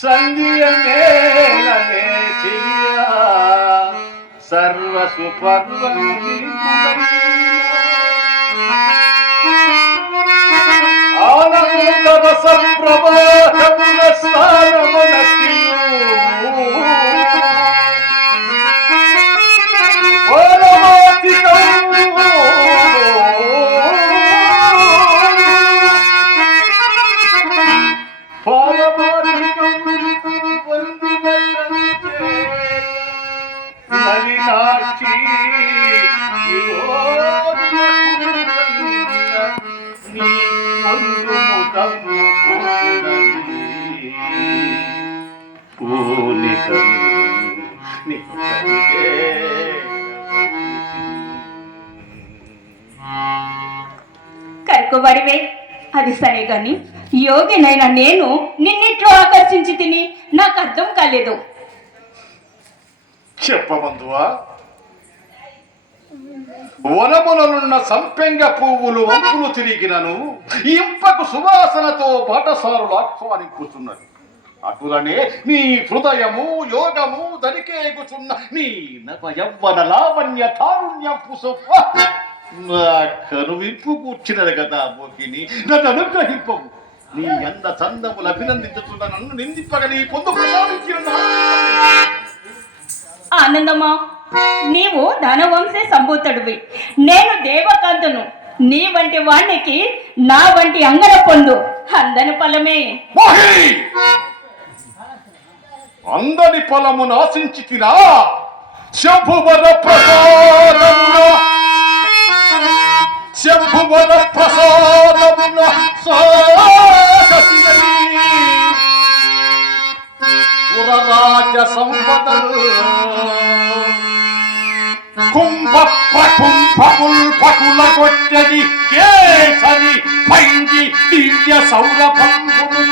సంధ్యమేళనే చెయ్య సర్వసుపర్వీ ఆనందరస ప్రవాహముల స్థానమునస్తియు కరుకుబడివే అది సరే గాని యోగినైనా నేను నిన్నిట్లో ఆకర్షించి తిని నాకు అర్థం కాలేదు. చెప్పబంధువా, వనములనున్న సంపెంగ పువ్వులు వంపులు తిరిగినను ఇంపకు సువాసనతో బాటసారులు ఆహ్వానింపుతున్నది. అటులనే నీ హృదయము యోగము దరికేగుచున్న నీ నవ యవ్వన లావణ్య తారుణ్యపు నా కనువింపు కూర్చున్నది కదా మోహిని, నన్ను అనుగ్రహింపవు. నీ అంద చందములు అభినందించుతున్న నన్ను నిందింపగా నీ పొందు ప్రసాదించిన ఆనందమా, నీవు ధనవంశే సంభూతుడివి, నేను దేవకాంతను. నీ వంటి వాణ్ణికి నా వంటి అంగన పొందు అందని ఫలమే. అందని ఫలమును ఆశించి తినా శంభువర ప్రసాదమున శంభువర ప్రసాదమున పురరాజ సంపదలు కుంభ ప్రకుంభముల్ పకుల కొట్టది కేసరి పైంది దివ్య సౌరభంబులు